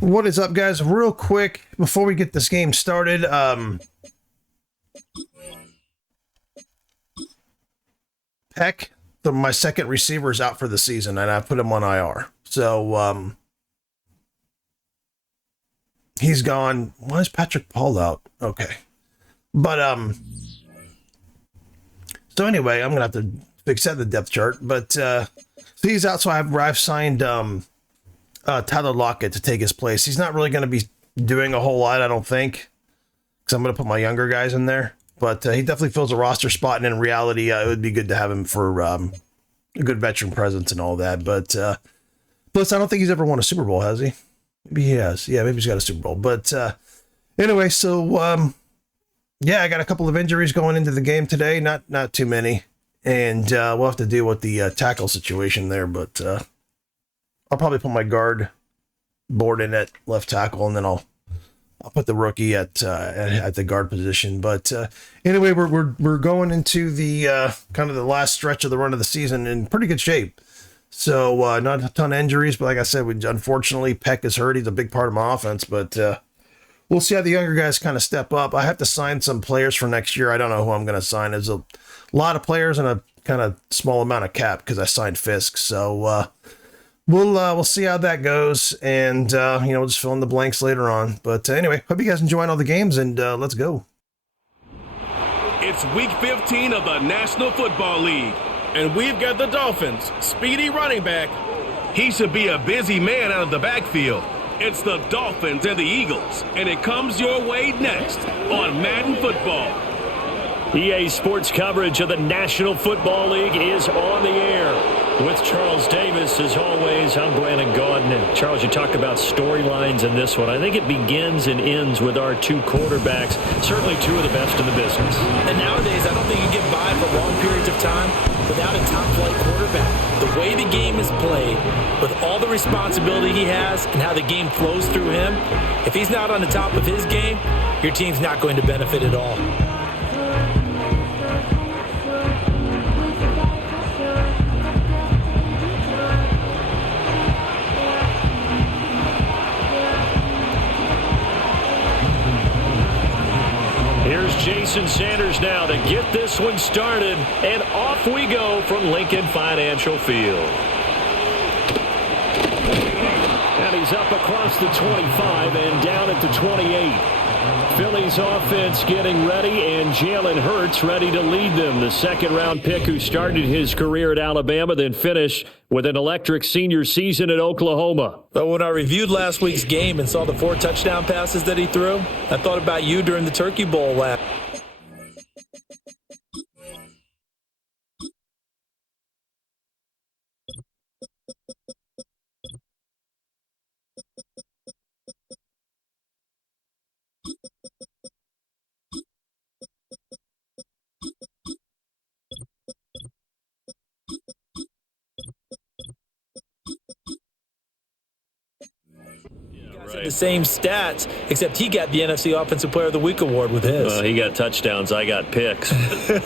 What is up, guys? Real quick, before we get this game started, Peck, my second receiver, is out for the season, and I put him on IR. So, he's gone. Why is Patrick Paul out? Okay. But, so anyway, I'm going to have to fix that in the depth chart, but, so he's out, so I've signed, Tyler Lockett to take his place. He's not really going to be doing a whole lot, I don't think, because I'm going to put my younger guys in there. But he definitely fills a roster spot, and in reality, it would be good to have him for a good veteran presence and all that. But plus, I don't think he's ever won a Super Bowl, has he? Maybe he has. Yeah, maybe he's got a Super Bowl. But anyway, so yeah, I got a couple of injuries going into the game today. Not too many, and we'll have to deal with the tackle situation there. But I'll probably put my guard board in at left tackle, and then I'll put the rookie at the guard position. But anyway, we're going into the kind of the last stretch of the run of the season in pretty good shape. So not a ton of injuries, but like I said, unfortunately Peck is hurt. He's a big part of my offense, but we'll see how the younger guys kind of step up. I have to sign some players for next year. I don't know who I'm going to sign. There's a lot of players and a kind of small amount of cap because I signed Fisk. So we'll see how that goes, and we'll just fill in the blanks later on. But anyway, hope you guys enjoying all the games, and let's go. It's week 15 of the National Football League, and we've got the Dolphins' speedy running back. He should be a busy man out of the backfield. It's the Dolphins and the Eagles, and it comes your way next on Madden Football. EA Sports coverage of the National Football League is on the air. With Charles Davis, as always, I'm Brandon Gaudin. And Charles, you talk about storylines in this one. I think it begins and ends with our two quarterbacks, certainly two of the best in the business. And nowadays, I don't think you get by for long periods of time without a top-flight quarterback. The way the game is played, with all the responsibility he has and how the game flows through him, if he's not on the top of his game, your team's not going to benefit at all. Here's Jason Sanders now to get this one started, and off we go from Lincoln Financial Field. And he's up across the 25 and down at the 28. Philly's offense getting ready, and Jalen Hurts ready to lead them. The second-round pick who started his career at Alabama, then finished with an electric senior season at Oklahoma. But when I reviewed last week's game and saw the 4 touchdown passes that he threw, I thought about you during the Turkey Bowl last. Right. The same stats, except he got the NFC Offensive Player of the Week award with his. Well, he got touchdowns. I got picks.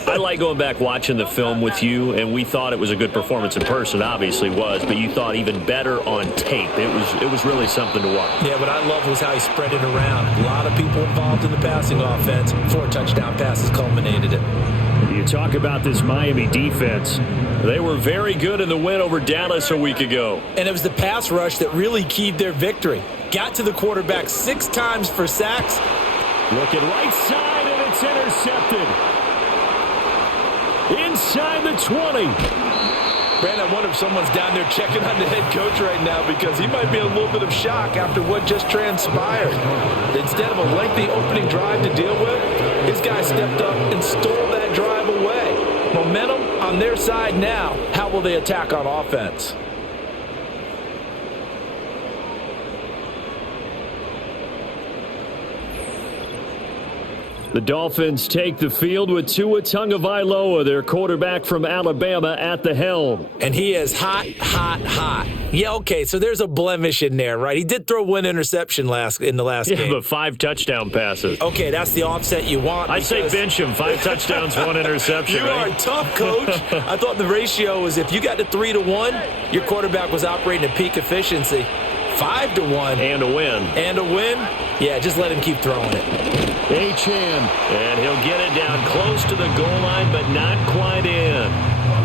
I like going back watching the film with you, and we thought it was a good performance in person. Obviously was, but you thought even better on tape. It was really something to watch. Yeah, what I loved was how he spread it around. A lot of people involved in the passing offense. 4 touchdown passes culminated it. You talk about this Miami defense. They were very good in the win over Dallas a week ago. And it was the pass rush that really keyed their victory. Got to the quarterback 6 times for sacks. Looking right side, and it's intercepted. Inside the 20. Brandon, I wonder if someone's down there checking on the head coach right now, because he might be in a little bit of shock after what just transpired. Instead of a lengthy opening drive to deal with, his guy stepped up and stole that drive away. Momentum on their side now. How will they attack on offense? The Dolphins take the field with Tua Tagovailoa, their quarterback from Alabama, at the helm. And he is hot, hot, hot. Yeah, okay, so there's a blemish in there, right? He did throw 1 interception in the last game. Yeah, but 5 touchdown passes. Okay, that's the offset you want. I'd say bench him. 5 touchdowns, 1 interception. You are tough, coach. I thought the ratio was if you got to 3-1, your quarterback was operating at peak efficiency. 5-1. And a win. And a win? Yeah, just let him keep throwing it. Achane. And he'll get it down close to the goal line, but not quite in.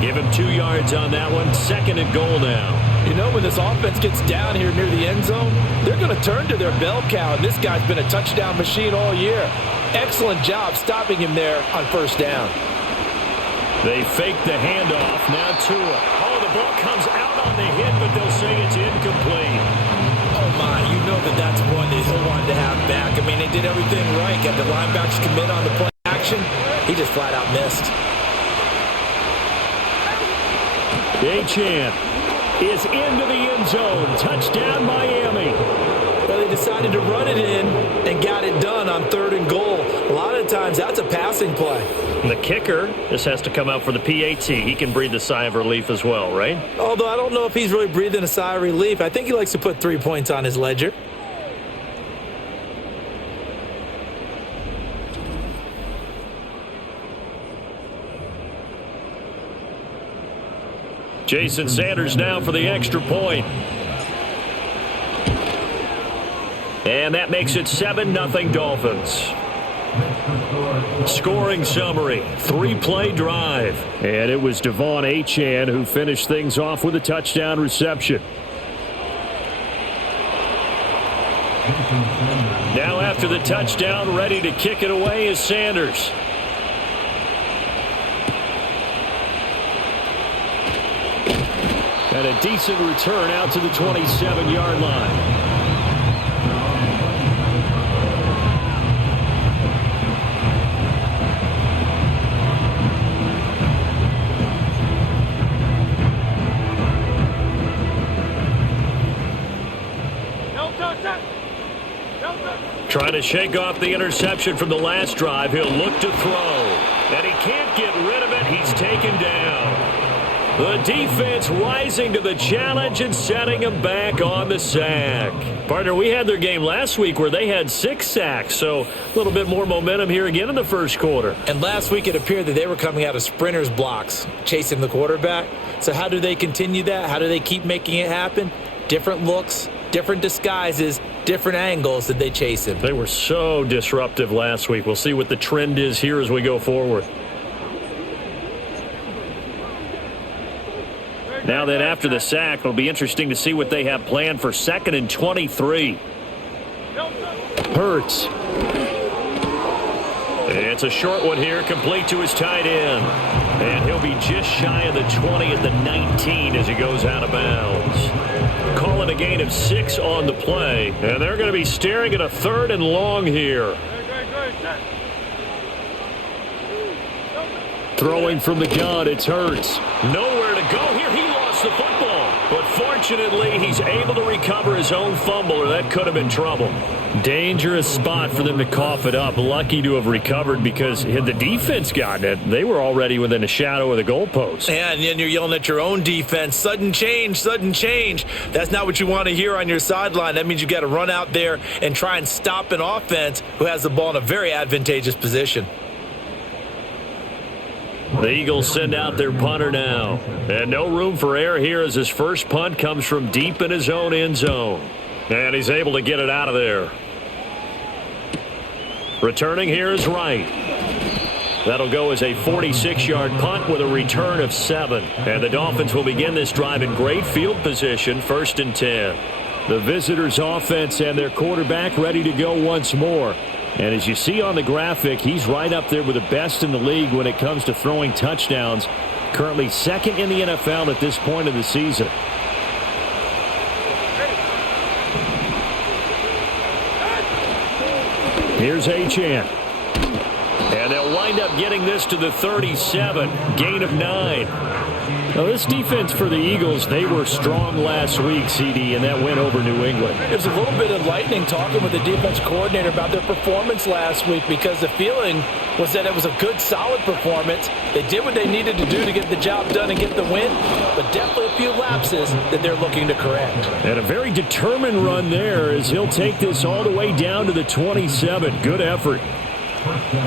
Give him 2 yards on that one. 2nd and goal now. You know, when this offense gets down here near the end zone, they're going to turn to their bell cow, and this guy's been a touchdown machine all year. Excellent job stopping him there on 1st down. They fake the handoff. Now Tua. Oh, the ball comes out on the hit, but they'll say it's incomplete. Oh, my. You know that's one that he'll want to have back. I mean, they did everything right. Got the linebackers commit on the play action. He just flat out missed. Achane is into the end zone. Touchdown, Miami. Well, they decided to run it in and got it done on 3rd and goal. A lot of times, that's a passing play. And the kicker, this has to come out for the PAT. He can breathe a sigh of relief as well, right? Although I don't know if he's really breathing a sigh of relief. I think he likes to put 3 points on his ledger. Jason Sanders now for the extra point. And that makes it 7-0 Dolphins. Scoring summary, 3-play drive. And it was Devon Achane who finished things off with a touchdown reception. Now after the touchdown, ready to kick it away is Sanders. And a decent return out to the 27-yard line. Trying to shake off the interception from the last drive. He'll look to throw. And he can't get rid of it. He's taken down. The defense rising to the challenge and setting him back on the sack. Partner, we had their game last week where they had 6 sacks, so a little bit more momentum here again in the first quarter. And last week it appeared that they were coming out of sprinters blocks, chasing the quarterback. So how do they continue that? How do they keep making it happen? Different looks, different disguises, different angles that they chase him. They were so disruptive last week. We'll see what the trend is here as we go forward. Now then, after the sack, it'll be interesting to see what they have planned for 2nd and 23. Hurts. It's a short one here, complete to his tight end. And he'll be just shy of the 20 at the 19 as he goes out of bounds. Calling a gain of 6 on the play. And they're going to be staring at a 3rd and long here. Throwing from the gun, it's Hurts. Nowhere to go here. He lost the football. But fortunately, he's able to recover his own fumble, or that could have been trouble. Dangerous spot for them to cough it up. Lucky to have recovered because had the defense gotten it, they were already within a shadow of the goalpost. Yeah, and then you're yelling at your own defense. Sudden change, sudden change. That's not what you want to hear on your sideline. That means you got to run out there and try and stop an offense who has the ball in a very advantageous position. The Eagles send out their punter now. And no room for error here as his first punt comes from deep in his own end zone. And he's able to get it out of there. Returning here is Wright. That'll go as a 46-yard punt with a return of 7. And the Dolphins will begin this drive in great field position, 1st and 10. The visitors' offense and their quarterback ready to go once more. And as you see on the graphic, he's right up there with the best in the league when it comes to throwing touchdowns. Currently 2nd in the NFL at this point of the season. Here's Achane. And they'll wind up getting this to the 37. Gain of 9. Now, this defense for the Eagles, they were strong last week, CD, and that went over New England. There's a little bit of lightning talking with the defense coordinator about their performance last week because the feeling was that it was a good, solid performance. They did what they needed to do to get the job done and get the win, but definitely a few lapses that they're looking to correct. And a very determined run there as he'll take this all the way down to the 27. Good effort.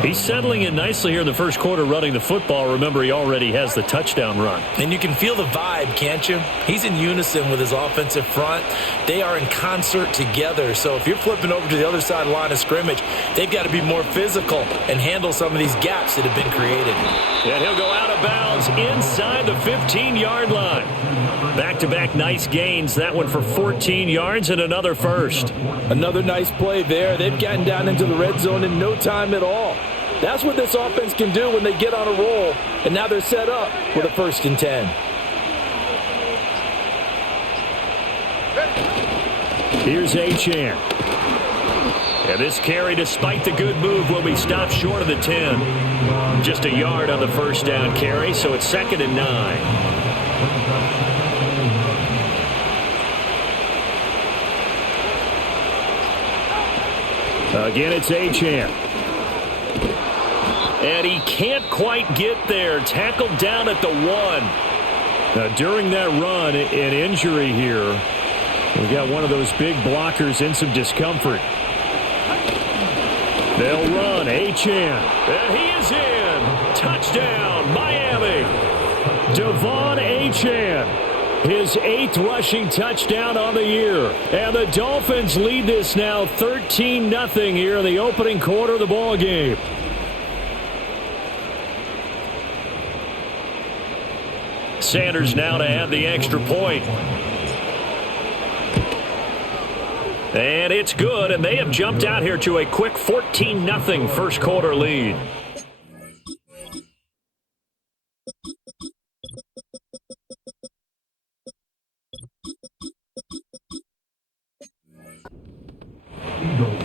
He's settling in nicely here in the first quarter running the football. Remember, he already has the touchdown run. And you can feel the vibe, can't you? He's in unison with his offensive front. They are in concert together. So if you're flipping over to the other side of the line of scrimmage, they've got to be more physical and handle some of these gaps that have been created. And he'll go out of bounds inside the 15-yard line. Back-to-back nice gains. That one for 14 yards and another first. Another nice play there. They've gotten down into the red zone in no time at all. That's what this offense can do when they get on a roll. And now they're set up with a 1st and 10. Here's Achane. And this carry, despite the good move, will be stopped short of the 10. Just a yard on the first down carry, so it's 2nd and 9. Again, it's Achane. And he can't quite get there. Tackled down at the 1. During that run, an injury here. We got one of those big blockers in some discomfort. They'll run. Achane. And he is in. Touchdown, Miami. Devon Achane. His 8th rushing touchdown on the year. And the Dolphins lead this now 13-0 here in the opening quarter of the ball game. Sanders now to add the extra point. And it's good, and they have jumped out here to a quick 14-0 first quarter lead.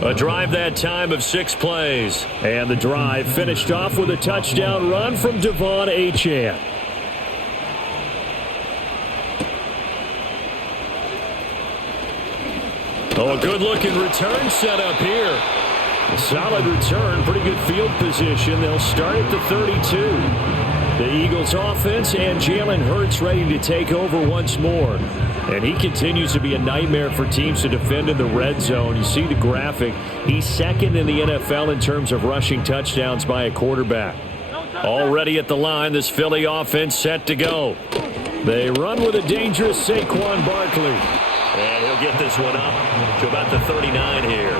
A drive that time of 6 plays. And the drive finished off with a touchdown run from Devon Achane. Oh, a good-looking return set up here. A solid return, pretty good field position. They'll start at the 32. The Eagles offense and Jalen Hurts ready to take over once more. And he continues to be a nightmare for teams to defend in the red zone. You see the graphic. He's 2nd in the NFL in terms of rushing touchdowns by a quarterback. Already at the line, this Philly offense set to go. They run with a dangerous Saquon Barkley. And he'll get this one up to about the 39 here.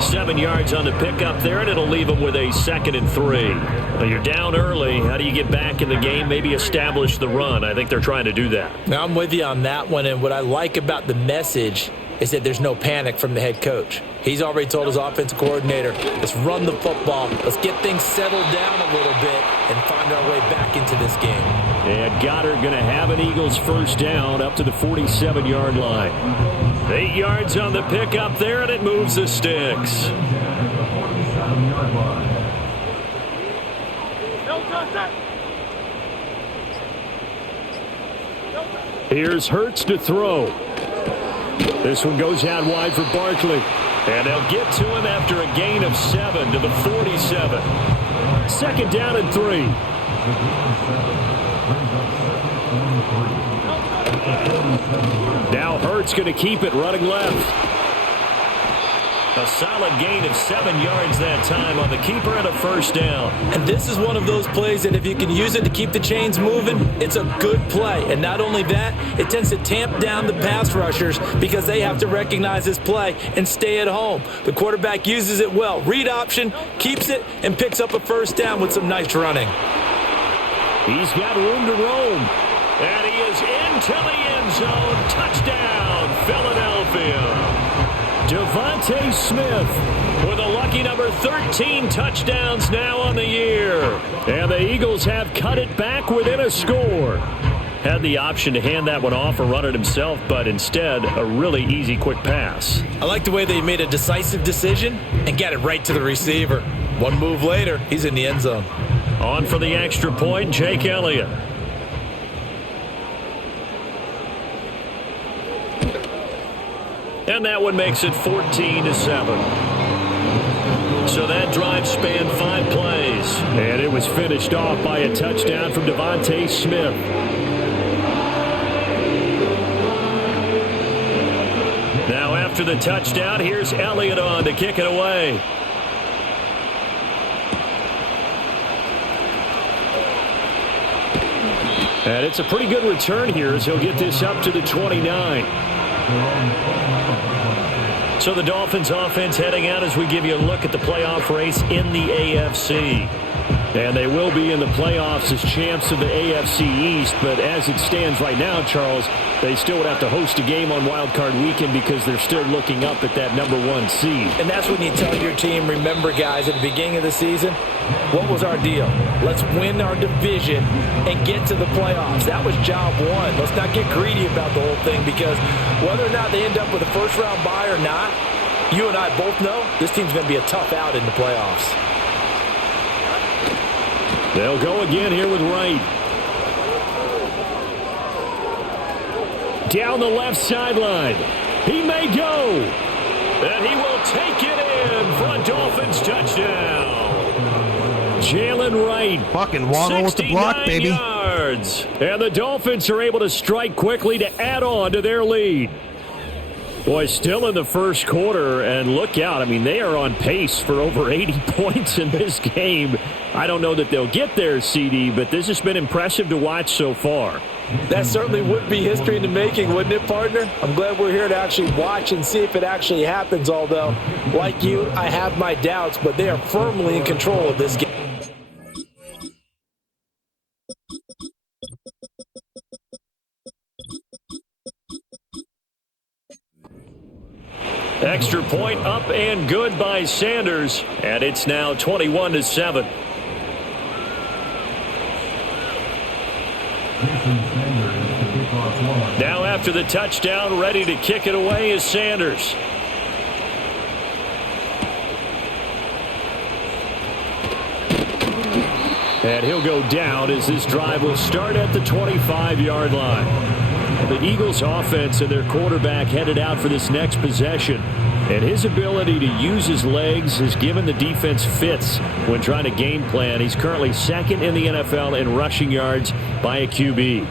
7 yards on the pickup there, and it'll leave him with a 2nd and 3. Now you're down early. How do you get back in the game? Maybe establish the run. I think they're trying to do that. Now, I'm with you on that one, and what I like about the message is that there's no panic from the head coach. He's already told his offensive coordinator, let's run the football, let's get things settled down a little bit and find our way back into this game. And Goddard going to have an Eagles first down up to the 47-yard line. 8 yards on the pickup there, and it moves the sticks. Here's Hurts to throw. This one goes out wide for Barkley. And they'll get to him after a gain of 7 to the 47. 2nd down and 3. Now Hurts going to keep it running left. A solid gain of 7 yards that time on the keeper and a first down. And this is one of those plays that if you can use it to keep the chains moving, it's a good play. And not only that, it tends to tamp down the pass rushers because they have to recognize this play and stay at home. The quarterback uses it well. Read option, keeps it, and picks up a first down with some nice running. He's got room to roam. And he is into the end zone. Touchdown, Philadelphia. Devontae Smith with a lucky number 13 touchdowns now on the year. And the Eagles have cut it back within a score. Had the option to hand that one off or run it himself, but instead a really easy quick pass. I like the way they made a decisive decision and got it right to the receiver. One move later, he's in the end zone. On for the extra point, Jake Elliott. And that one makes it 14-7. So that drive spanned 5 plays. And it was finished off by a touchdown from Devontae Smith. Now after the touchdown, here's Elliott on to kick it away. And it's a pretty good return here as he'll get this up to the 29. So the Dolphins offense heading out as we give you a look at the playoff race in the AFC. And they will be in the playoffs as champs of the AFC East. But as it stands right now, Charles, they still would have to host a game on Wild Card Weekend because they're still looking up at that #1 seed. And that's when you tell your team, remember, guys, at the beginning of the season, what was our deal? Let's win our division and get to the playoffs. That was job one. Let's not get greedy about the whole thing because whether or not they end up with a first-round bye or not, you and I both know this team's going to be a tough out in the playoffs. They'll go again here with Wright. Down the left sideline. He may go. And he will take it in for a Dolphins touchdown. Jalen Wright. Fucking Waddle with the block, baby. Yards. And the Dolphins are able to strike quickly to add on to their lead. Boy, still in the first quarter, and look out. I mean, they are on pace for over 80 points in this game. I don't know that they'll get there, CD, but this has been impressive to watch so far. That certainly would be history in the making, wouldn't it, partner? I'm glad we're here to actually watch and see if it actually happens, although, like you, I have my doubts, but they are firmly in control of this game. Extra point up and good by Sanders, and it's now 21-7. Now after the touchdown, ready to kick it away is Sanders. And he'll go down as this drive will start at the 25-yard line. The Eagles offense and their quarterback headed out for this next possession. And his ability to use his legs has given the defense fits when trying to game plan. He's currently second in the NFL in rushing yards by a QB.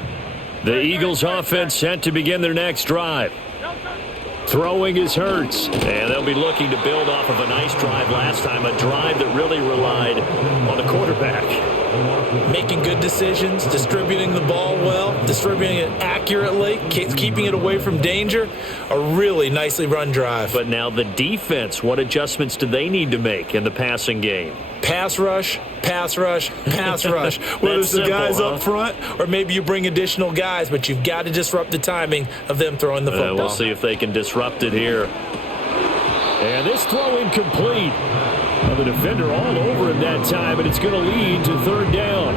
The Eagles offense set to begin their next drive. Throwing is Hurts. And they'll be looking to build off of a nice drive last time, a drive that really relied on the quarterback. Making good decisions, distributing the ball well, distributing it accurately, keeping it away from danger. A really nicely run drive. But now the defense, what adjustments do they need to make in the passing game? Pass rush, pass rush, pass rush. Whether it's the guys up front or maybe you bring additional guys, but you've got to disrupt the timing of them throwing the football. We'll see if they can disrupt it here. And this throw incomplete. Well, the defender all over him that time, and it's going to lead to third down.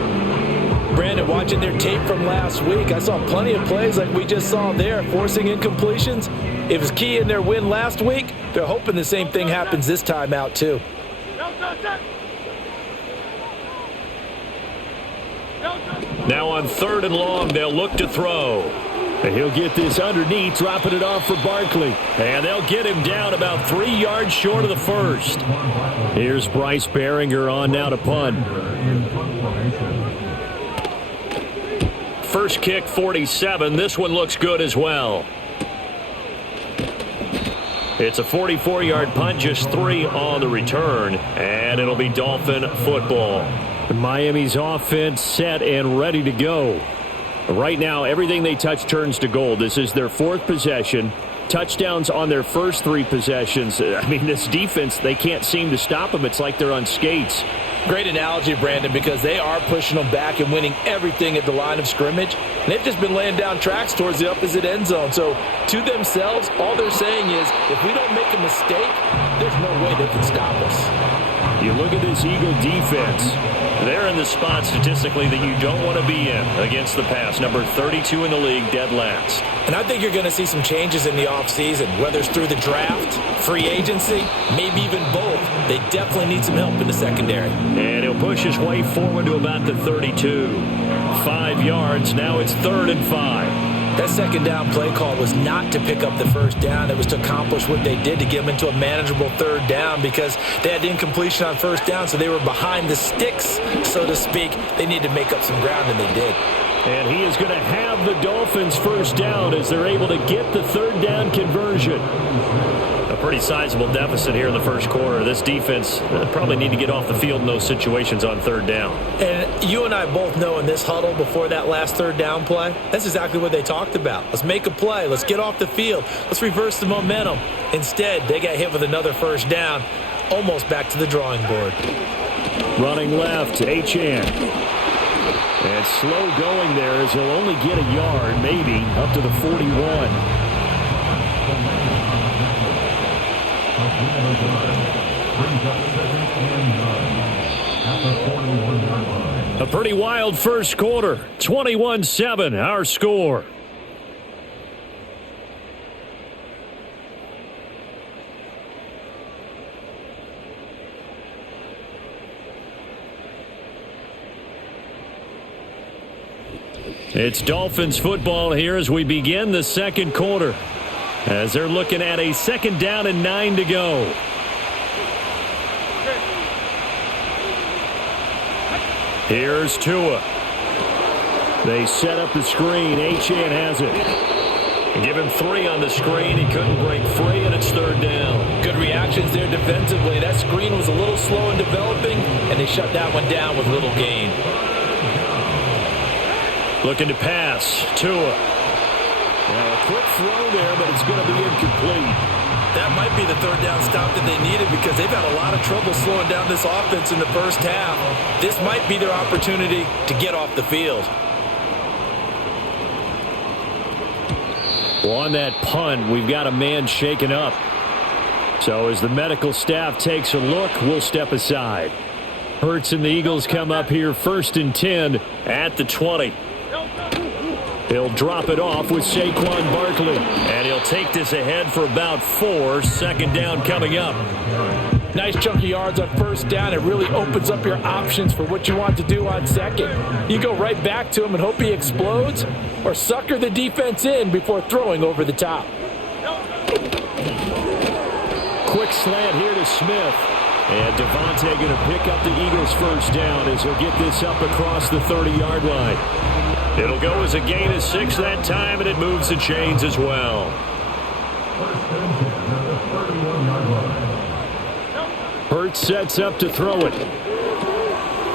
Brandon, watching their tape from last week, I saw plenty of plays like we just saw there, forcing incompletions. It was key in their win last week. They're hoping the same thing happens this time out, too. Now on third and long, they'll look to throw. And he'll get this underneath, dropping it off for Barkley. And they'll get him down about 3 yards short of the first. Here's Bryce Behringer on now to punt. First kick, 47. This one looks good as well. It's a 44-yard punt, just 3 on the return. And it'll be Dolphin football. Miami's offense set and ready to go. Right now, everything they touch turns to gold. This is their 4th possession. Touchdowns on their first 3 possessions. I mean, this defense, they can't seem to stop them. It's like they're on skates. Great analogy, Brandon, because they are pushing them back and winning everything at the line of scrimmage. And they've just been laying down tracks towards the opposite end zone. So, to themselves, all they're saying is, if we don't make a mistake, there's no way they can stop us. You look at this Eagle defense. They're in the spot statistically that you don't want to be in against the pass. Number 32 in the league, dead last. And I think you're going to see some changes in the offseason, whether it's through the draft, free agency, maybe even both. They definitely need some help in the secondary. And he'll push his way forward to about the 32. 5 yards. Now it's 3rd and 5. That second down play call was not to pick up the first down. It was to accomplish what they did to get them into a manageable 3rd down because they had incompletion on first down, so they were behind the sticks, so to speak. They needed to make up some ground, and they did. And he is going to have the Dolphins first down as they're able to get the 3rd down conversion. A pretty sizable deficit here in the first quarter. This defense probably need to get off the field in those situations on third down. And you and I both know in this huddle before that last third down play, that's exactly what they talked about. Let's make a play. Let's get off the field. Let's reverse the momentum. Instead, they got hit with another first down, almost back to the drawing board. Running left, Achane. And slow going there as he'll only get a yard, maybe, up to the 41. A pretty wild first quarter. 21-7, our score. It's Dolphins football here as we begin the second quarter, as they're looking at a 2nd down and 9 to go. Here's Tua. They set up the screen. Achane has it. Give him 3 on the screen. He couldn't break free, and it's 3rd down. Good reactions there defensively. That screen was a little slow in developing, and they shut that one down with little gain. Looking to pass. Tua. Now a quick throw there, but it's going to be incomplete. That might be the 3rd down stop that they needed because they've had a lot of trouble slowing down this offense in the first half. This might be their opportunity to get off the field. Well, on that punt, we've got a man shaken up. So as the medical staff takes a look, we'll step aside. Hurts and the Eagles come up here 1st and 10 at the 20. He'll drop it off with Saquon Barkley. And he'll take this ahead for about 4. 2nd down coming up. Nice chunky yards on 1st down. It really opens up your options for what you want to do on 2nd. You go right back to him and hope he explodes, or sucker the defense in before throwing over the top. Quick slant here to Smith. And Devontae going to pick up the Eagles' 1st down as he'll get this up across the 30-yard line. It'll go as a gain of 6 that time, and it moves the chains as well. Hurts sets up to throw it.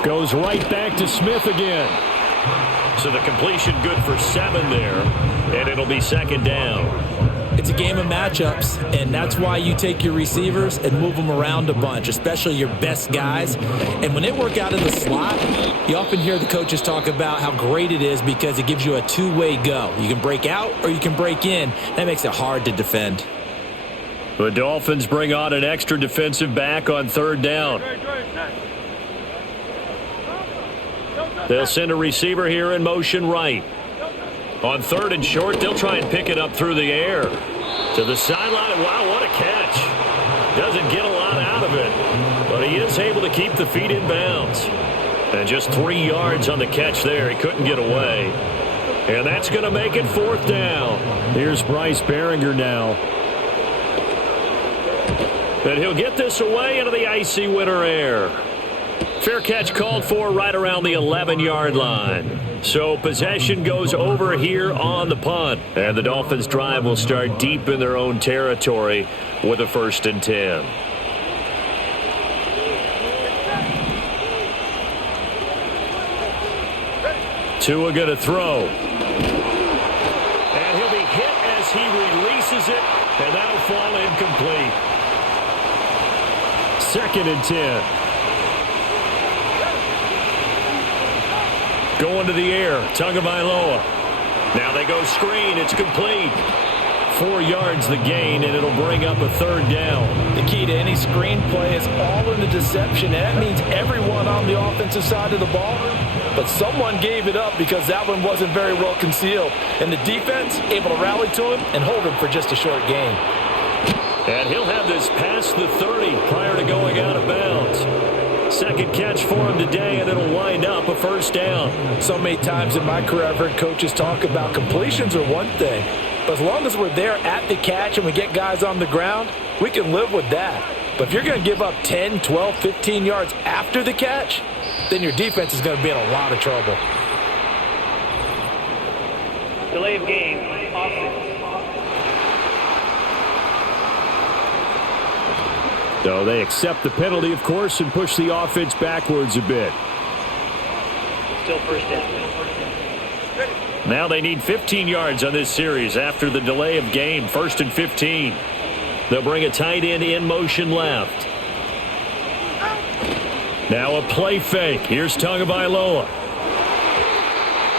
Goes right back to Smith again. So the completion good for 7 there, and it'll be 2nd down. It's a game of matchups, and that's why you take your receivers and move them around a bunch, especially your best guys. And when they work out in the slot, you often hear the coaches talk about how great it is because it gives you a two-way go. You can break out or you can break in. That makes it hard to defend. The Dolphins bring on an extra defensive back on 3rd down. They'll send a receiver here in motion right. On 3rd and short, they'll try and pick it up through the air. To the sideline. Wow, what a catch. Doesn't get a lot out of it, but he is able to keep the feet in bounds. And just 3 yards on the catch there. He couldn't get away. And that's going to make it 4th down. Here's Bryce Behringer now. And he'll get this away into the icy winter air. Fair catch called for right around the 11-yard line. So possession goes over here on the punt. And the Dolphins' drive will start deep in their own territory with a 1st and 10. Tua going to throw. And he'll be hit as he releases it. And that'll fall incomplete. 2nd and 10. Going to the air, Tagovailoa. Now they go screen, it's complete. 4 yards the gain, and it'll bring up a 3rd down. The key to any screen play is all in the deception. That means everyone on the offensive side of the ball. But someone gave it up because that one wasn't very well concealed. And the defense able to rally to him and hold him for just a short gain. And he'll have this past the 30 prior to going out of bounds. 2nd catch for him today, and it'll wind up a 1st down. So many times in my career I've heard coaches talk about completions are one thing. But as long as we're there at the catch and we get guys on the ground, we can live with that. But if you're going to give up 10, 12, 15 yards after the catch, then your defense is going to be in a lot of trouble. Delay of game, offense. So they accept the penalty, of course, and push the offense backwards a bit. Still first down. Now they need 15 yards on this series after the delay of game. 1st and 15. They'll bring a tight end in motion left. Now a play fake. Here's Tagovailoa.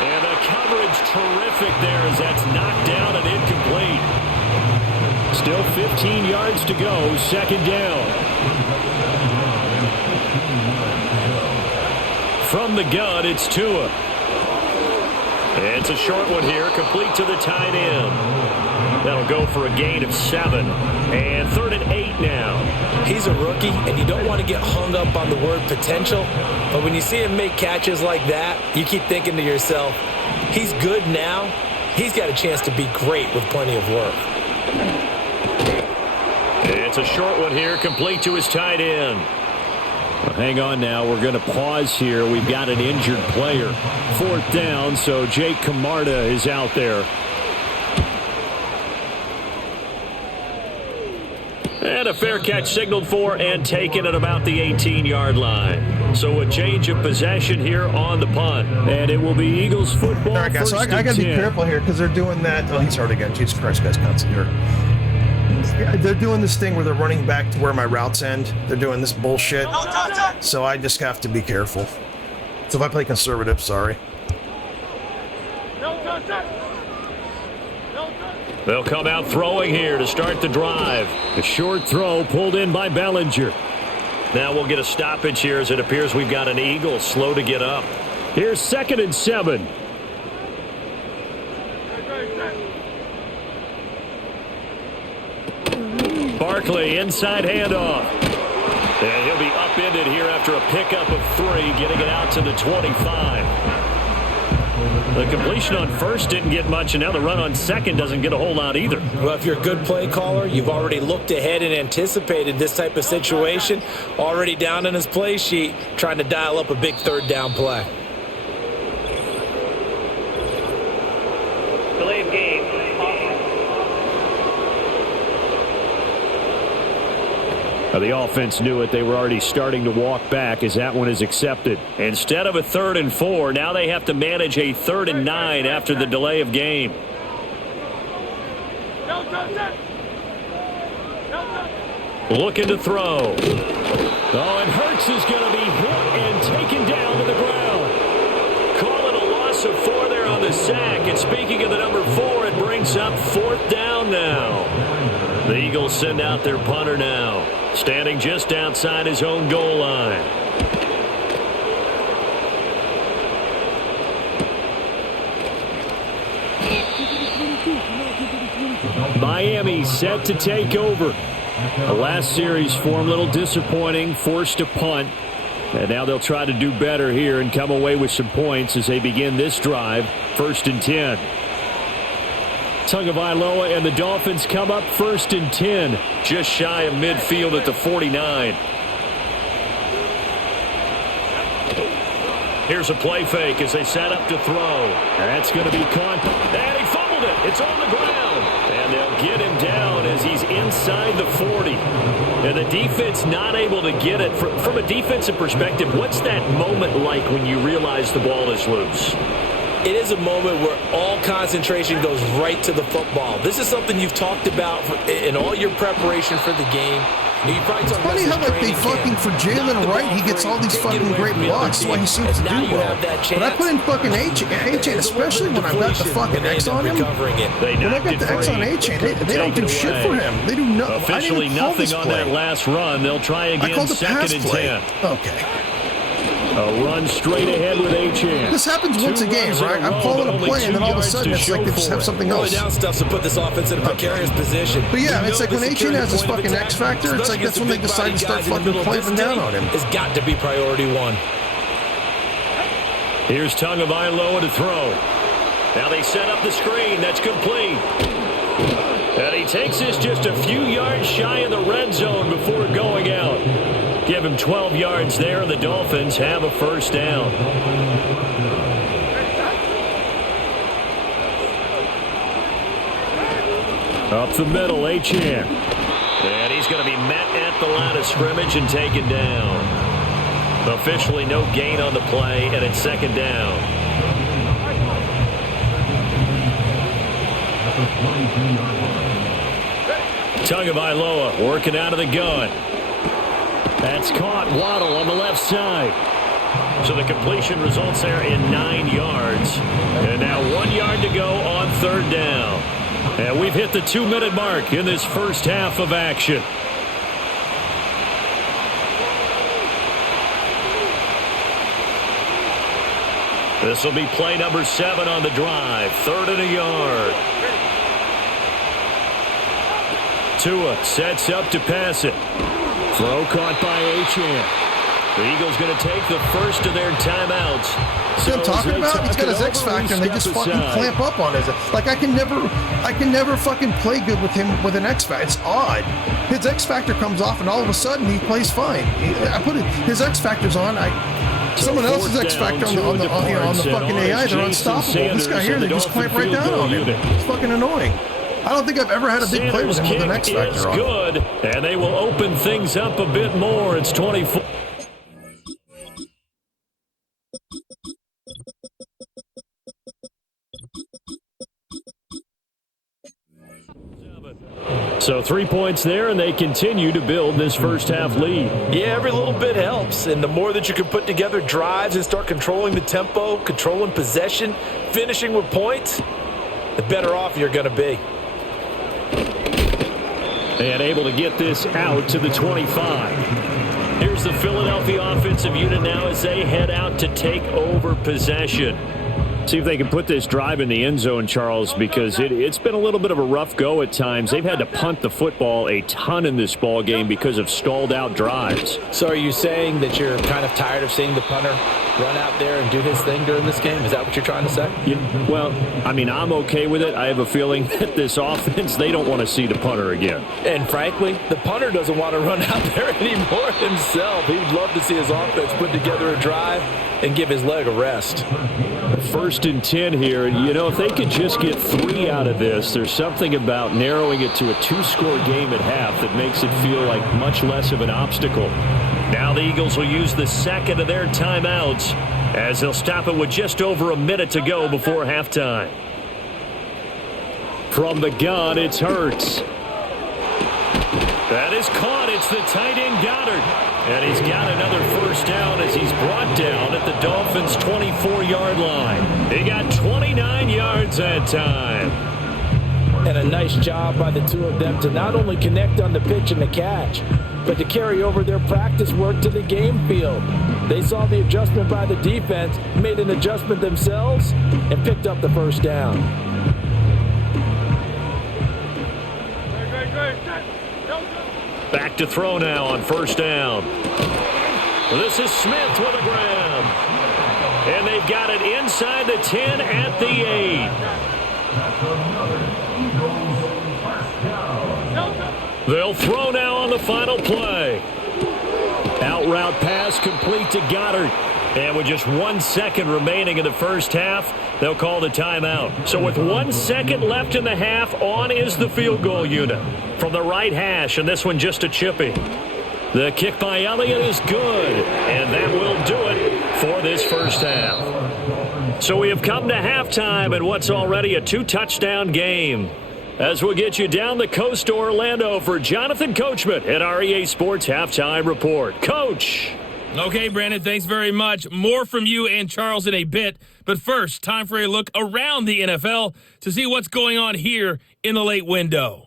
And the coverage terrific there as that's knocked down and incomplete. Still 15 yards to go. 2nd down. From the gun, it's Tua. It's a short one here, complete to the tight end. That'll go for a gain of 7. And 3rd and 8 now. He's a rookie, and you don't want to get hung up on the word potential. But when you see him make catches like that, you keep thinking to yourself, he's good now. He's got a chance to be great with plenty of work. It's a short one here, complete to his tight end. Well, hang on now. We're going to pause here. We've got an injured player. 4th down, so Jake Camarda is out there. And a fair catch signaled for and taken at about the 18-yard line. So a change of possession here on the punt. And it will be Eagles football. All right, guys, so I got to be careful here because they're doing that. Oh, he's hurt again. Jesus Christ, guys, constant here. They're doing this thing where they're running back to where my routes end. They're doing this bullshit. So I just have to be careful. So if I play conservative, sorry. They'll come out throwing here to start the drive. A short throw pulled in by Bellinger. Now we'll get a stoppage here as it appears we've got an Eagle slow to get up. Here's 2nd and 7. Barkley inside handoff. And he'll be upended here after a pickup of 3, getting it out to the 25. The completion on 1st didn't get much, and now the run on 2nd doesn't get a whole lot either. Well, if you're a good play caller, you've already looked ahead and anticipated this type of situation. Already down in his play sheet, trying to dial up a big 3rd down play. Delay of game. The offense knew it. They were already starting to walk back as that one is accepted. Instead of a 3rd and 4, now they have to manage a 3rd and 9 after the delay of game. Looking to throw. Oh, and Hurts is going to be hit and taken down to the ground. Call it a loss of 4 there on the sack. And speaking of the number 4, it brings up 4th down now. The Eagles send out their punter now, standing just outside his own goal line. Miami set to take over. The last series for him, a little disappointing, forced a punt. And now they'll try to do better here and come away with some points as they begin this drive. 1st and 10. Tagovailoa and the Dolphins come up 1st and 10. Just shy of midfield at the 49. Here's a play fake as they set up to throw. That's going to be caught. And he fumbled it. It's on the ground. And they'll get him down as he's inside the 40. And the defense not able to get it. From a defensive perspective, what's that moment like when you realize the ball is loose? It is a moment where all concentration goes right to the football. This is something you've talked about in all your preparation for the game. It's funny how like they fucking for Jalen Wright, he gets all these fucking great blocks. That's why he seems to do well. But I put in fucking A-Chain, especially when I got the fucking X on him. When I got the X on A-Chain, they don't do shit for him. They do nothing. Officially nothing on that last run. They'll try again. 2nd and 10. Okay. A run straight ahead with A-Chain. This happens once a game, right? I'm calling a play, and then all of a sudden it's like they just have something else. Down stuff to put this offense in a precarious position. But yeah, it's like when A-Chain has this fucking X factor, it's like that's when they decide to start fucking clamping down on him. It's got to be priority 1. Here's Tagovailoa to throw. Now they set up the screen. That's complete. And he takes this just a few yards shy of the red zone before going out. Give him 12 yards there, and the Dolphins have a 1st down. Up the middle, A-Chan. And he's going to be met at the line of scrimmage and taken down. Officially no gain on the play, and it's second down. Tagovailoa working out of the gun. That's caught. Waddle on the left side. So the completion results there in 9 yards. And now 1 yard to go on third down. And we've hit the 2-minute mark in this first half of action. This will be play number 7 on the drive. 3rd and a yard. Tua sets up to pass it. Throw caught by Achane. The Eagles going to take the first of their timeouts. See what I'm talking about? He's got his X factor, and they just fucking clamp up on his. Like I can never fucking play good with him with an X factor. It's odd. His X factor comes off, and all of a sudden he plays fine. I put his X factor's on. Someone else's X factor on the fucking AI. They're unstoppable. This guy here, they just clamp right down on him. It's fucking annoying. I don't think I've ever had a big play with him with an X factor on. Good, and they will open things up a bit more. It's 24. So 3 points there, and they continue to build this first half lead. Yeah, every little bit helps, and the more that you can put together drives and start controlling the tempo, controlling possession, finishing with points, the better off you're going to be. And able to get this out to the 25. Here's the Philadelphia offensive unit now as they head out to take over possession. See if they can put this drive in the end zone, Charles, because it's been a little bit of a rough go at times. They've had to punt the football a ton in this ball game because of stalled out drives. So are you saying that you're kind of tired of seeing the punter run out there and do his thing during this game? Is that what you're trying to say? Well, I mean, I'm okay with it. I have a feeling that this offense, they don't want to see the punter again. And frankly, the punter doesn't want to run out there anymore himself. He would love to see his offense put together a drive and give his leg a rest. 1st and 10 here, and you know, if they could just get 3 out of this, there's something about narrowing it to a 2-score game at half that makes it feel like much less of an obstacle. Now the Eagles will use the second of their timeouts as they'll stop it with just over a minute to go before halftime. From the gun, it's Hurts. That is caught. It's the tight end Goddard. And he's got another first down as he's brought down at the Dolphins' 24-yard line. He got 29 yards that time. And a nice job by the two of them to not only connect on the pitch and the catch, but to carry over their practice work to the game field. They saw the adjustment by the defense, made an adjustment themselves, and picked up the first down. Back to throw now on first down. This is Smith with a grab. And they've got it inside the 10 at the 8. They'll throw now on the final play. Out route pass complete to Goddard. And with just 1 second remaining in the first half, they'll call the timeout. So with 1 second left in the half, on is the field goal unit from the right hash, and this one just a chippy. The kick by Elliott is good, and that will do it for this first half. So we have come to halftime in what's already a 2-touchdown game. As we'll get you down the coast to Orlando for Jonathan Coachman at our EA Sports Halftime Report. Coach! Okay, Brandon, thanks very much. More from you and Charles in a bit. But first, time for a look around the NFL to see what's going on here in the late window.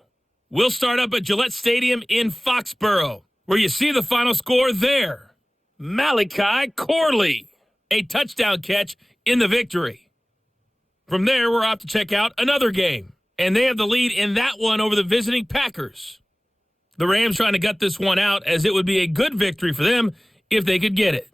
We'll start up at Gillette Stadium in Foxborough, where you see the final score there. Malachi Corley, a touchdown catch in the victory. From there, we're off to check out another game, and they have the lead in that one over the visiting Packers. The Rams trying to gut this one out, as it would be a good victory for them if they could get it.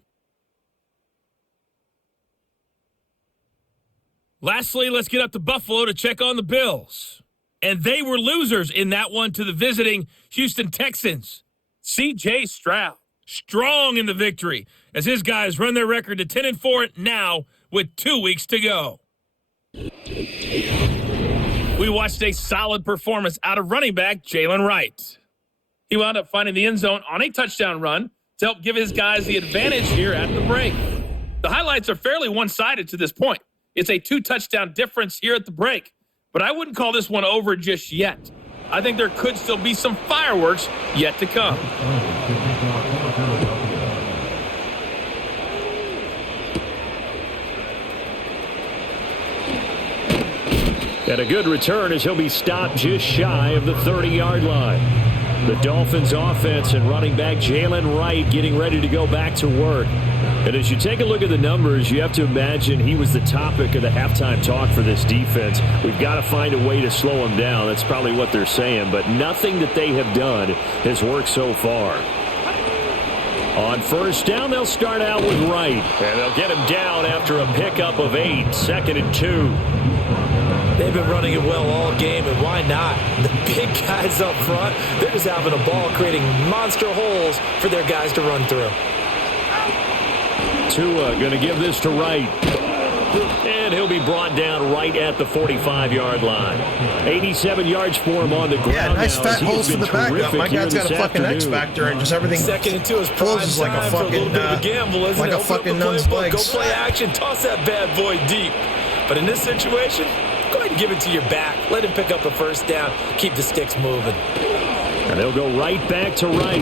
Lastly, let's get up to Buffalo to check on the Bills. And they were losers in that one to the visiting Houston Texans. C.J. Stroud, strong in the victory, as his guys run their record to 10-4 now with 2 weeks to go. We watched a solid performance out of running back Jalen Wright. He wound up finding the end zone on a touchdown run to help give his guys the advantage here at the break. The highlights are fairly one-sided to this point. It's a 2-touchdown difference here at the break, but I wouldn't call this one over just yet. I think there could still be some fireworks yet to come. And a good return as he'll be stopped just shy of the 30-yard line. The Dolphins offense and running back Jalen Wright getting ready to go back to work. And as you take a look at the numbers, you have to imagine he was the topic of the halftime talk for this defense. We've got to find a way to slow him down. That's probably what they're saying. But nothing that they have done has worked so far. On first down, they'll start out with Wright. And they'll get him down after a pickup of 8, 2nd and 2. They've been running it well all game, and why not? The big guys up front, they're just having a ball, creating monster holes for their guys to run through. Tua going to give this to Wright. And he'll be brought down right at the 45-yard line. 87 yards for him on the ground. Yeah, nice now, fat holes for the backup. My guy's got a fucking X factor and just everything. 2nd and 2 is closes like a fucking gamble, isn't like it? a fucking nun's legs. Go play action, toss that bad boy deep. But in this situation, go ahead and give it to your back. Let him pick up a first down. Keep the sticks moving. And they'll go right back to Wright.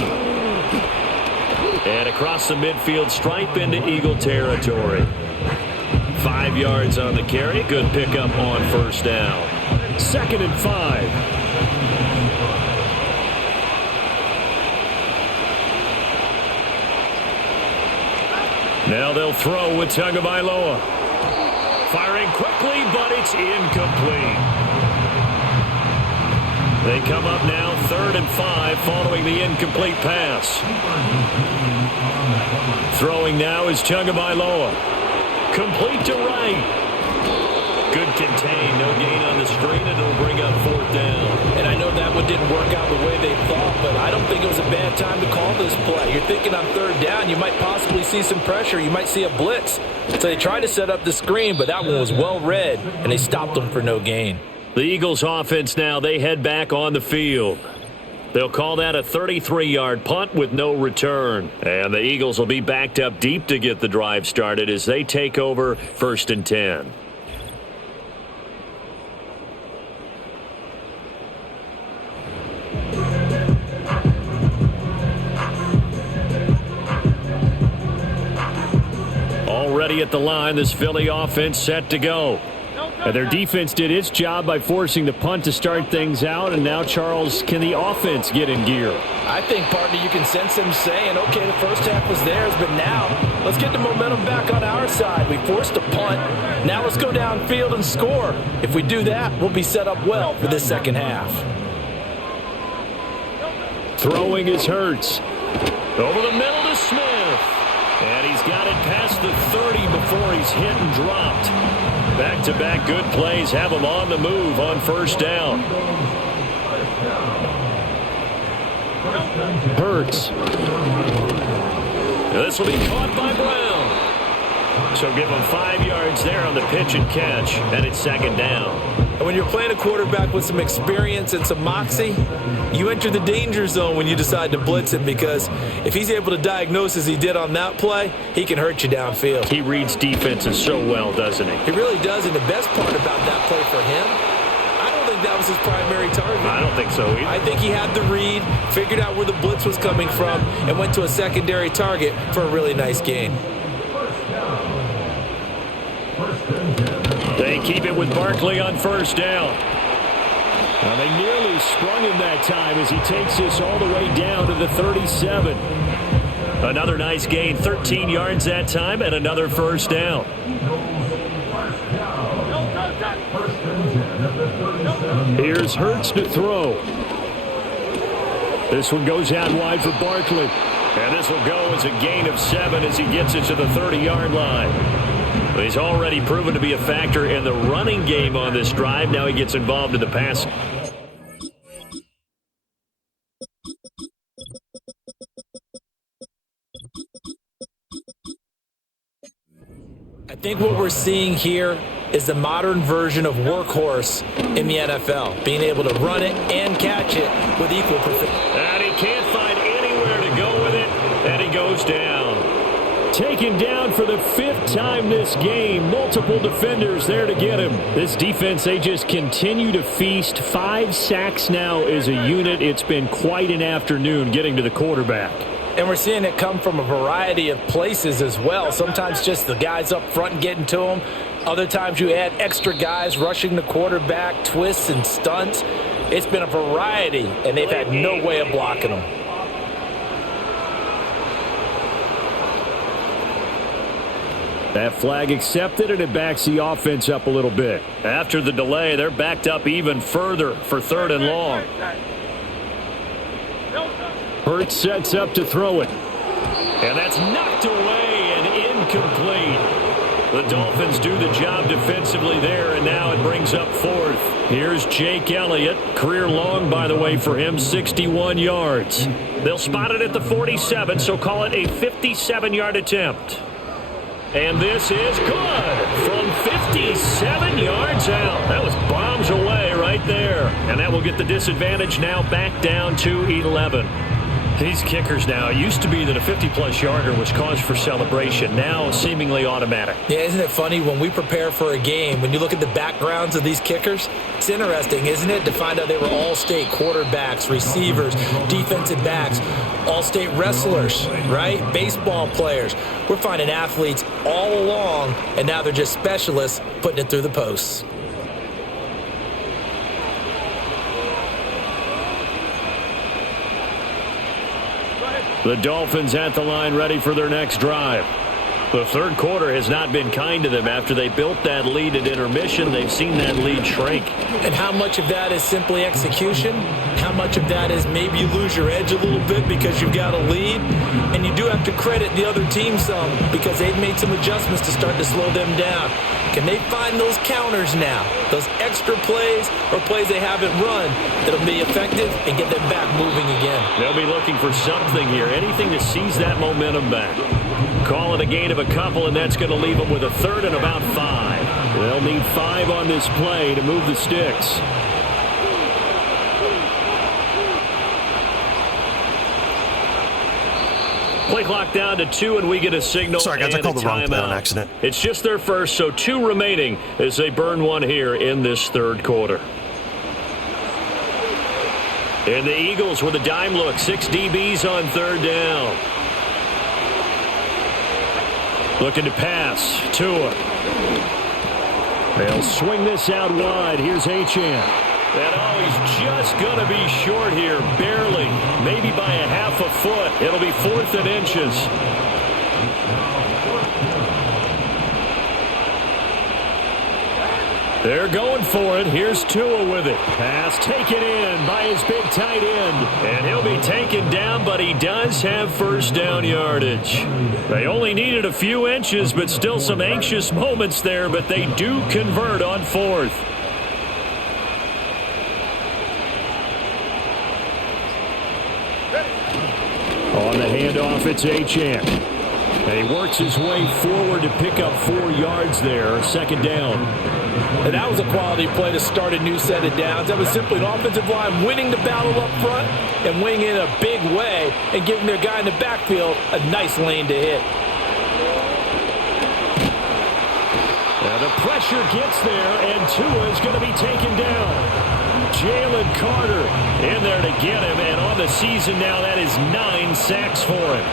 And across the midfield stripe into Eagle territory. 5 yards on the carry. Good pickup on first down. 2nd and 5. Now they'll throw with Tagovailoa. Firing quickly, but it's incomplete. They come up now 3rd and 5 following the incomplete pass. Throwing now is Tagovailoa. Complete to Wright. Good contain, no gain on the screen, and it'll bring up 4th down. And I know that one didn't work out the way they thought, but I don't think it was a bad time to call this play. You're thinking on 3rd down, you might possibly see some pressure. You might see a blitz. So they tried to set up the screen, but that one was well read, and they stopped them for no gain. The Eagles offense now, they head back on the field. They'll call that a 33-yard punt with no return. And the Eagles will be backed up deep to get the drive started as they take over 1st and 10. Already at the line, this Philly offense set to go. And their defense did its job by forcing the punt to start things out. And now, Charles, can the offense get in gear? I think, partner, you can sense them saying, okay, the first half was theirs, but now let's get the momentum back on our side. We forced a punt. Now let's go downfield and score. If we do that, we'll be set up well for this second half. Throwing is Hurts. Over the middle to Smith. And he's got it past the 30 before he's hit and dropped. Back-to-back good plays have him on the move on first down. Hurts. This will be caught by Brown. So give him 5 yards there on the pitch and catch, and it's 2nd down. And when you're playing a quarterback with some experience and some moxie, you enter the danger zone when you decide to blitz him, because if he's able to diagnose as he did on that play, he can hurt you downfield. He reads defenses so well, doesn't he? He really does, and the best part about that play for him, I don't think that was his primary target. I don't think so either. I think he had the read, figured out where the blitz was coming from, and went to a secondary target for a really nice gain. They keep it with Barkley on first down. Now they nearly sprung him that time as he takes this all the way down to the 37. Another nice gain, 13 yards that time, and another first down. Here's Hurts to throw. This one goes out wide for Barkley. And this will go as a gain of 7 as he gets it to the 30-yard line. He's already proven to be a factor in the running game on this drive. Now he gets involved in the pass. I think what we're seeing here is the modern version of workhorse in the NFL, being able to run it and catch it with equal perfection. And he can't find anywhere to go with it, and he goes down. Taken down for the 5th time this game. Multiple defenders there to get him. This defense, they just continue to feast. 5 sacks now as a unit. It's been quite an afternoon getting to the quarterback. And we're seeing it come from a variety of places as well. Sometimes just the guys up front and getting to him. Other times you add extra guys rushing the quarterback, twists and stunts. It's been a variety, and they've had no way of blocking them. That flag accepted, and it backs the offense up a little bit. After the delay, they're backed up even further for 3rd and long. Hurts sets up to throw it. And that's knocked away and incomplete. The Dolphins do the job defensively there, and now it brings up 4th. Here's Jake Elliott. Career long, by the way, for him, 61 yards. They'll spot it at the 47, so call it a 57-yard attempt. And this is good from 57 yards out. That was bombs away right there. And that will get the disadvantage now back down to 11. These kickers now, it used to be that a 50-plus yarder was cause for celebration. Now seemingly automatic. Yeah, isn't it funny when we prepare for a game, when you look at the backgrounds of these kickers, it's interesting, isn't it, to find out they were all-state quarterbacks, receivers, defensive backs, all-state wrestlers, right? Baseball players. We're finding athletes all along, and now they're just specialists putting it through the posts. The Dolphins at the line ready for their next drive. The 3rd quarter has not been kind to them. After they built that lead at intermission, they've seen that lead shrink. And how much of that is simply execution? How much of that is maybe you lose your edge a little bit because you've got a lead? And you do have to credit the other team some because they've made some adjustments to start to slow them down. Can they find those counters now, those extra plays or plays they haven't run that'll be effective and get them back moving again? They'll be looking for something here, anything to seize that momentum back. Call it a gain of a couple, and that's going to leave them with a 3rd and about 5. They'll need 5 on this play to move the sticks. Play clock down to 2, and we get a signal. Sorry, guys, I called the wrong play on accident. It's just their first, so 2 remaining as they burn one here in this 3rd quarter. And the Eagles with a dime look, 6 DBs on 3rd down. Looking to pass. Tua. They'll swing this out wide. Here's Achane. And he's just going to be short here, barely. Maybe by a half a foot. It'll be 4th and inches. They're going for it. Here's Tua with it. Pass taken in by his big tight end. And he'll be taken down, but he does have 1st down yardage. They only needed a few inches, but still some anxious moments there, but they do convert on 4th. On the handoff, it's Achane. And he works his way forward to pick up 4 yards there. 2nd down. And that was a quality play to start a new set of downs. That was simply an offensive line winning the battle up front and winning in a big way and giving their guy in the backfield a nice lane to hit. Now the pressure gets there, and Tua is going to be taken down. Jalen Carter in there to get him, and on the season now, that is 9 sacks for him.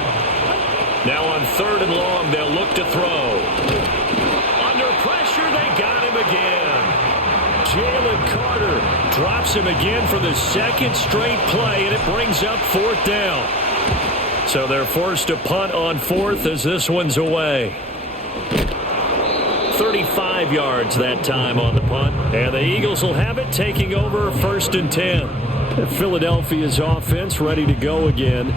Now on 3rd and long, they'll look to throw. Under pressure, they got him again. Jalen Carter drops him again for the 2nd straight play, and it brings up 4th down. So they're forced to punt on 4th as this one's away. 35 yards that time on the punt. And the Eagles will have it, taking over 1st and 10. Philadelphia's offense ready to go again.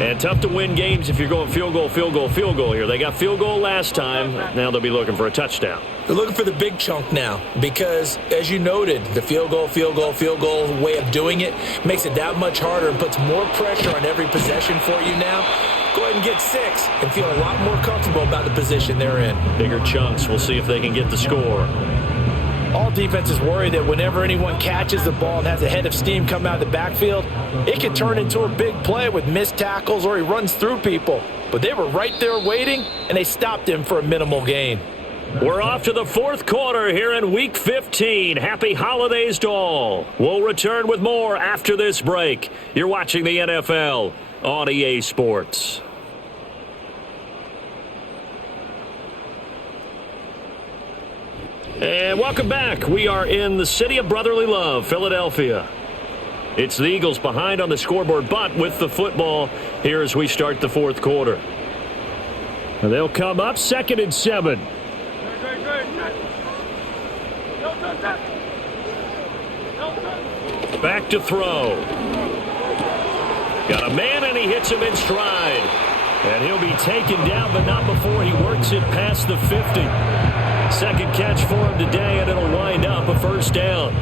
And tough to win games if you're going field goal here. They got field goal last time. Now they'll be looking for a touchdown. They're looking for the big chunk now because, as you noted, the field goal way of doing it makes it that much harder and puts more pressure on every possession for you now. Go ahead and get 6 and feel a lot more comfortable about the position they're in. Bigger chunks. We'll see if they can get the score. All defenses worry that whenever anyone catches the ball and has a head of steam come out of the backfield, it can turn into a big play with missed tackles or he runs through people. But they were right there waiting, and they stopped him for a minimal gain. We're off to the fourth quarter here in Week 15. Happy holidays to all. We'll return with more after this break. You're watching the NFL on EA Sports. And welcome back. We are in the city of brotherly love, Philadelphia. It's the Eagles behind on the scoreboard, but with the football here as we start the fourth quarter. And they'll come up 2nd and 7. Back to throw. Got a man and he hits him in stride. And he'll be taken down, but not before he works it past the 50. Second catch for him today, and it'll wind up a first down.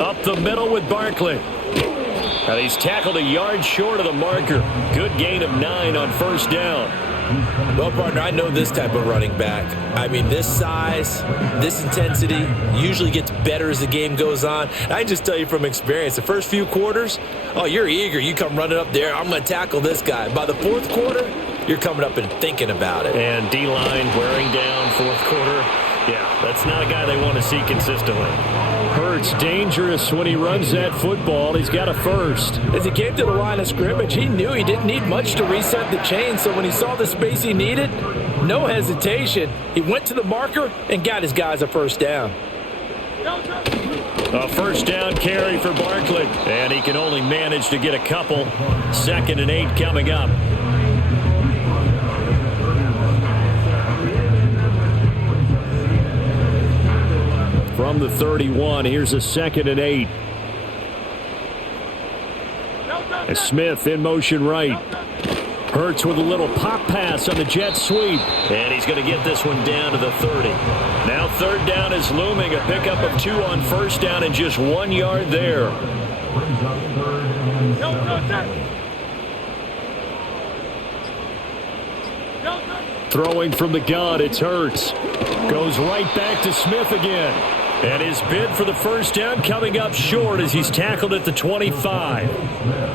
Up the middle with Barkley. And he's tackled a yard short of the marker. Good gain of 9 on first down. Well, partner, I know this type of running back. I mean, this size, this intensity usually gets better as the game goes on. I just tell you from experience, the first few quarters, oh, you're eager. You come running up there, I'm going to tackle this guy. By the fourth quarter, you're coming up and thinking about it. And D-line wearing down fourth quarter. Yeah, that's not a guy they want to see consistently. Hurts dangerous when he runs that football. He's got a first. As he came to the line of scrimmage, he knew he didn't need much to reset the chain. So when he saw the space he needed, no hesitation. He went to the marker and got his guys a first down. A first down carry for Barkley. And he can only manage to get a couple. 2nd and 8 coming up. From the 31, here's a 2nd and 8. As Smith in motion right. Hurts with a little pop pass on the jet sweep. And he's going to get this one down to the 30. Now third down is looming. A pickup of 2 on first down and just 1 yard there. Throwing from the gun, it's Hurts. Goes right back to Smith again. And his bid for the first down coming up short as he's tackled at the 25.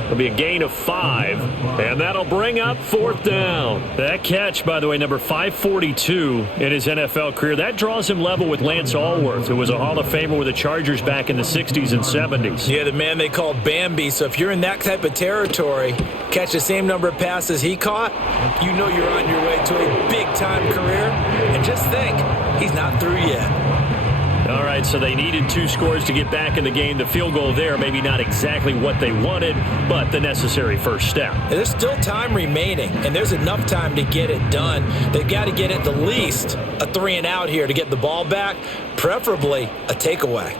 It'll be a gain of 5. And that'll bring up fourth down. That catch, by the way, number 542 in his NFL career. That draws him level with Lance Allworth, who was a Hall of Famer with the Chargers back in the 60s and 70s. Yeah, the man they called Bambi. So if you're in that type of territory, catch the same number of passes he caught, you know you're on your way to a big-time career. And just think, he's not through yet. All right, so they needed 2 scores to get back in the game. The field goal there, maybe not exactly what they wanted, but the necessary first step. And there's still time remaining, and there's enough time to get it done. They've got to get at the least a 3 and out here to get the ball back, preferably a takeaway.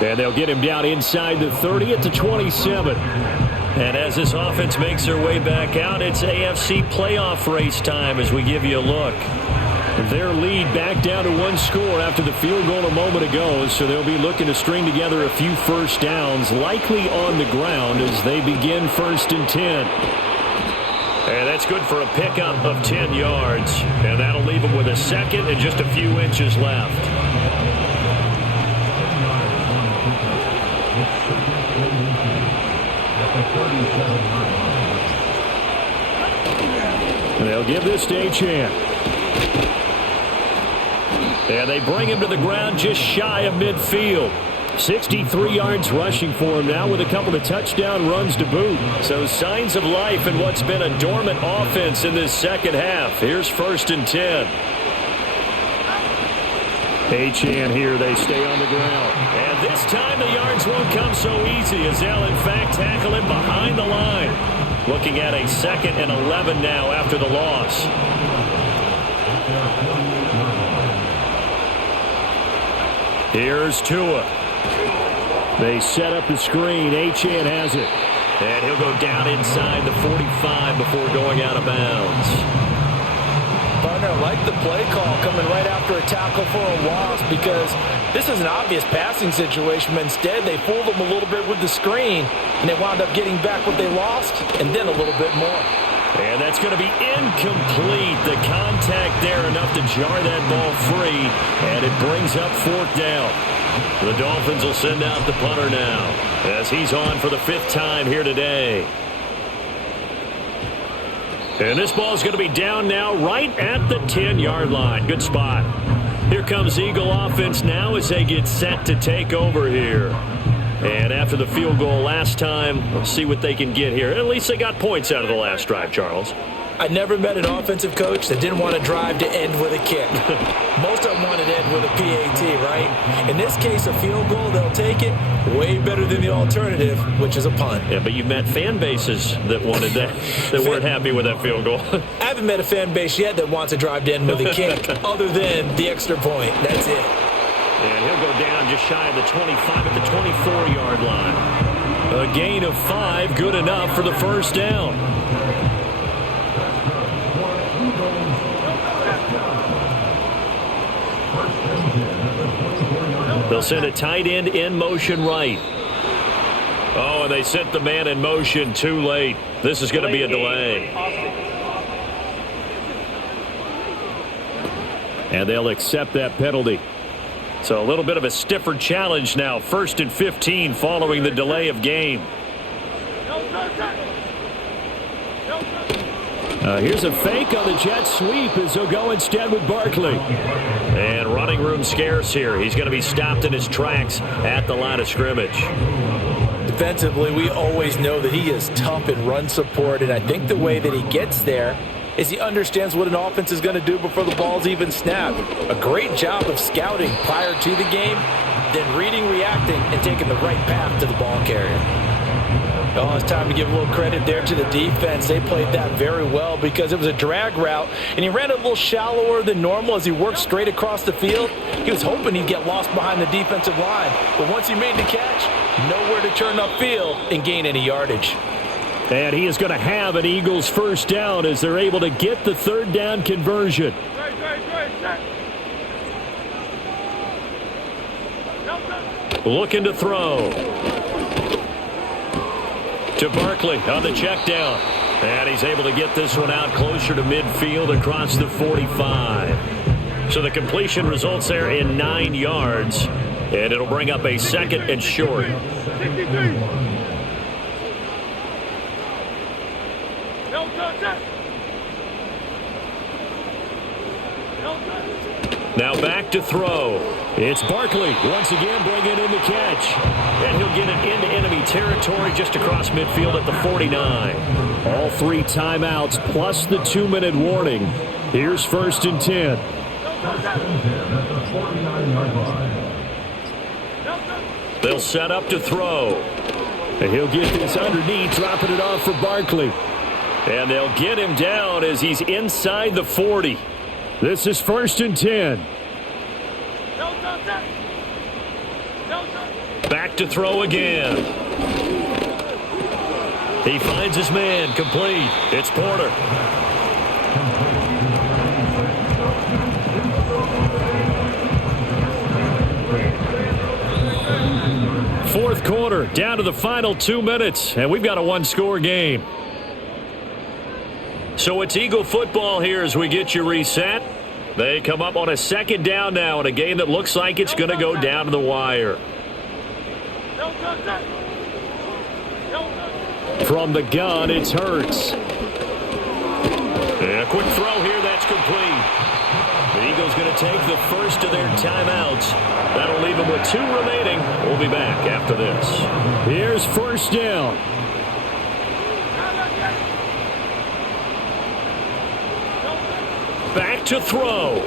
And they'll get him down inside the 30 at the 27. And as this offense makes their way back out, it's AFC playoff race time as we give you a look. Their lead back down to 1 score after the field goal a moment ago, so they'll be looking to string together a few first downs, likely on the ground as they begin 1st and 10. And that's good for a pickup of 10 yards. And that'll leave them with a second and just a few inches left. And they'll give this to Achane. And they bring him to the ground just shy of midfield. 63 yards rushing for him now with a couple of touchdown runs to boot. So signs of life in what's been a dormant offense in this second half. Here's 1st and 10. Achane here, they stay on the ground. And this time the yards won't come so easy as they'll in fact tackle him behind the line. Looking at a 2nd and 11 now after the loss. Here's Tua. They set up the screen. Achane has it. And he'll go down inside the 45 before going out of bounds. partner. I like the play call coming right after a tackle for a loss because this is an obvious passing situation, but instead they fooled them a little bit with the screen, and they wound up getting back what they lost and then a little bit more. And that's going to be incomplete. The contact there enough to jar that ball free, and it brings up 4th down. The Dolphins will send out the punter now as he's on for the 5th time here today. And this ball is going to be down now right at the 10-yard line. Good spot. Here comes Eagle offense now as they get set to take over here. And after the field goal last time, let's see what they can get here. At least they got points out of the last drive, Charles. I never met an offensive coach that didn't want to drive to end with a kick. Most of them wanted to end with a PAT, right? In this case, a field goal, they'll take it. Way better than the alternative, which is a punt. Yeah, but you met fan bases that wanted that, that weren't happy with that field goal. I haven't met a fan base yet that wants to drive to end with a kick, other than the extra point. That's it. And he'll go down just shy of the 25 at the 24-yard line. A gain of 5, good enough for the 1st down. They'll send a tight end in motion right. Oh, and they sent the man in motion too late. This is going to be a delay. And they'll accept that penalty. So a little bit of a stiffer challenge now. 1st and 15 following the delay of game. Here's a fake on the jet sweep as he'll go instead with Barkley. And running room scarce here. He's going to be stopped in his tracks at the line of scrimmage. Defensively, we always know that he is tough in run support, and I think the way that he gets there is he understands what an offense is going to do before the ball's even snapped. A great job of scouting prior to the game, then reading, reacting, and taking the right path to the ball carrier. Oh, it's time to give a little credit there to the defense. They played that very well because it was a drag route, and he ran a little shallower than normal as he worked straight across the field. He was hoping he'd get lost behind the defensive line, but once he made the catch, nowhere to turn upfield and gain any yardage. And he is going to have an Eagles 1st down as they're able to get the 3rd down conversion. Looking to throw. To Barkley on the check down. And he's able to get this one out closer to midfield across the 45. So the completion results there in 9 yards. And it'll bring up a 2nd and short. Now back to throw. It's Barkley once again bringing in the catch. And he'll get it into enemy territory just across midfield at the 49. All 3 timeouts plus the 2-minute warning. Here's 1st and 10. They'll set up to throw. And he'll get this underneath, dropping it off for Barkley. And they'll get him down as he's inside the 40. This is 1st and 10. Back to throw again. He finds his man, complete. It's Porter. Fourth quarter, down to the final 2 minutes, and we've got a 1-score game. So it's Eagle football here as we get you reset. They come up on a 2nd down now in a game that looks like it's going to go down to the wire. From the gun, it's Hurts. And a quick throw here, that's complete. The Eagles going to take the first of their timeouts. That'll leave them with 2 remaining. We'll be back after this. Here's 1st down. Back to throw.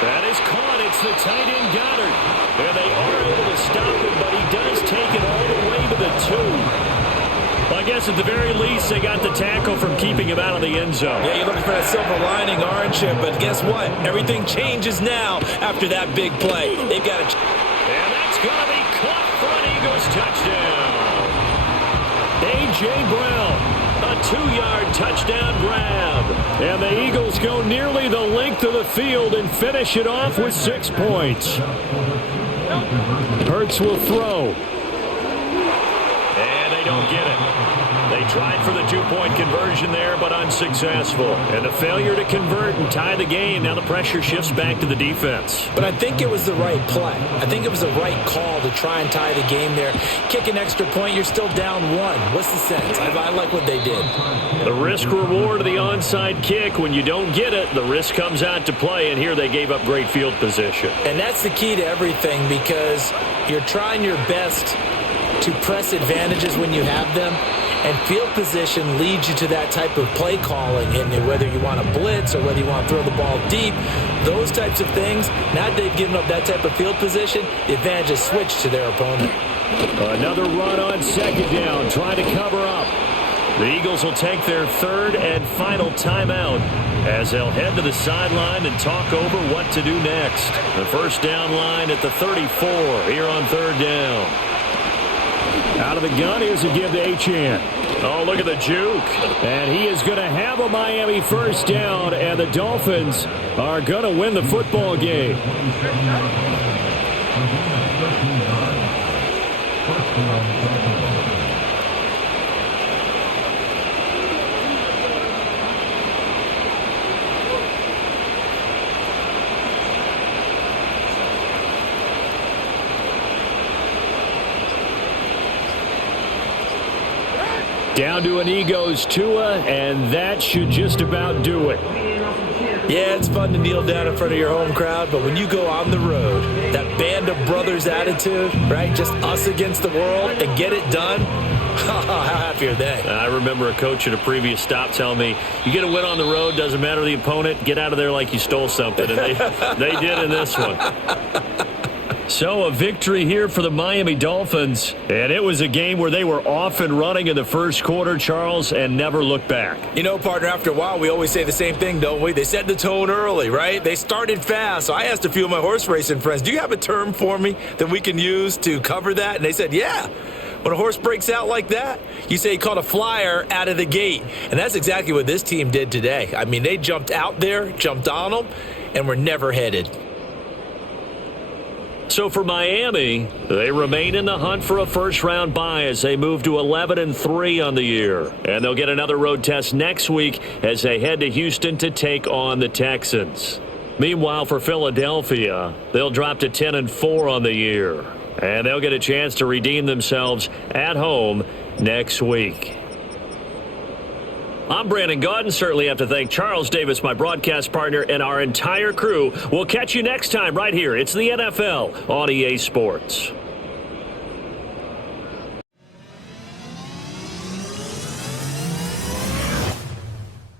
That is caught. It's the tight end Goddard. And they are able to stop him, but he does take it all the way to the 2. Well, I guess at the very least they got the tackle from keeping him out of the end zone. Yeah, you're looking for that silver lining, aren't you? But guess what? Everything changes now after that big play. They've got to... And that's going to be caught for an Eagles touchdown. A.J. Brown. A 2-yard touchdown grab. And the Eagles go nearly the length of the field and finish it off with 6 points. Hurts will throw. And they don't get it. They tried for the 2-point conversion there, but unsuccessful. And the failure to convert and tie the game, now the pressure shifts back to the defense. But I think it was the right play. I think it was the right call to try and tie the game there. Kick an extra point, you're still down 1. What's the sense? I like what they did. The risk-reward of the onside kick, when you don't get it, the risk comes out to play, and here they gave up great field position. And that's the key to everything, because you're trying your best to press advantages when you have them. And field position leads you to that type of play calling, and whether you want to blitz or whether you want to throw the ball deep, those types of things. Now that they've given up that type of field position, the advantage is switched to their opponent. Another run on 2nd down, trying to cover up. The Eagles will take their 3rd and final timeout as they'll head to the sideline and talk over what to do next. The first down line at the 34 here on 3rd down. Out of the gun, here's a give to Achane. Oh, look at the juke. And he is going to have a Miami first down, and the Dolphins are going to win the football game. Down to an Eagles Tua, and that should just about do it. Yeah, it's fun to kneel down in front of your home crowd, but when you go on the road, that band of brothers attitude, right? Just us against the world and get it done. How happy are they? I remember a coach at a previous stop telling me, you get a win on the road, doesn't matter the opponent, get out of there like you stole something. And they did in this one. So a victory here for the Miami Dolphins, and it was a game where they were off and running in the first quarter, Charles, and never looked back. You know, partner, after a while, we always say the same thing, don't we? They set the tone early, right? They started fast. So I asked a few of my horse racing friends, do you have a term for me that we can use to cover that? And they said, yeah. When a horse breaks out like that, you say he caught a flyer out of the gate. And that's exactly what this team did today. I mean, they jumped out there, jumped on them, and were never headed. So for Miami, they remain in the hunt for a first-round bye as they move to 11-3 on the year. And they'll get another road test next week as they head to Houston to take on the Texans. Meanwhile, for Philadelphia, they'll drop to 10-4 on the year. And they'll get a chance to redeem themselves at home next week. I'm Brandon Gaudin. Certainly have to thank Charles Davis, my broadcast partner, and our entire crew. We'll catch you next time right here. It's the NFL on EA Sports.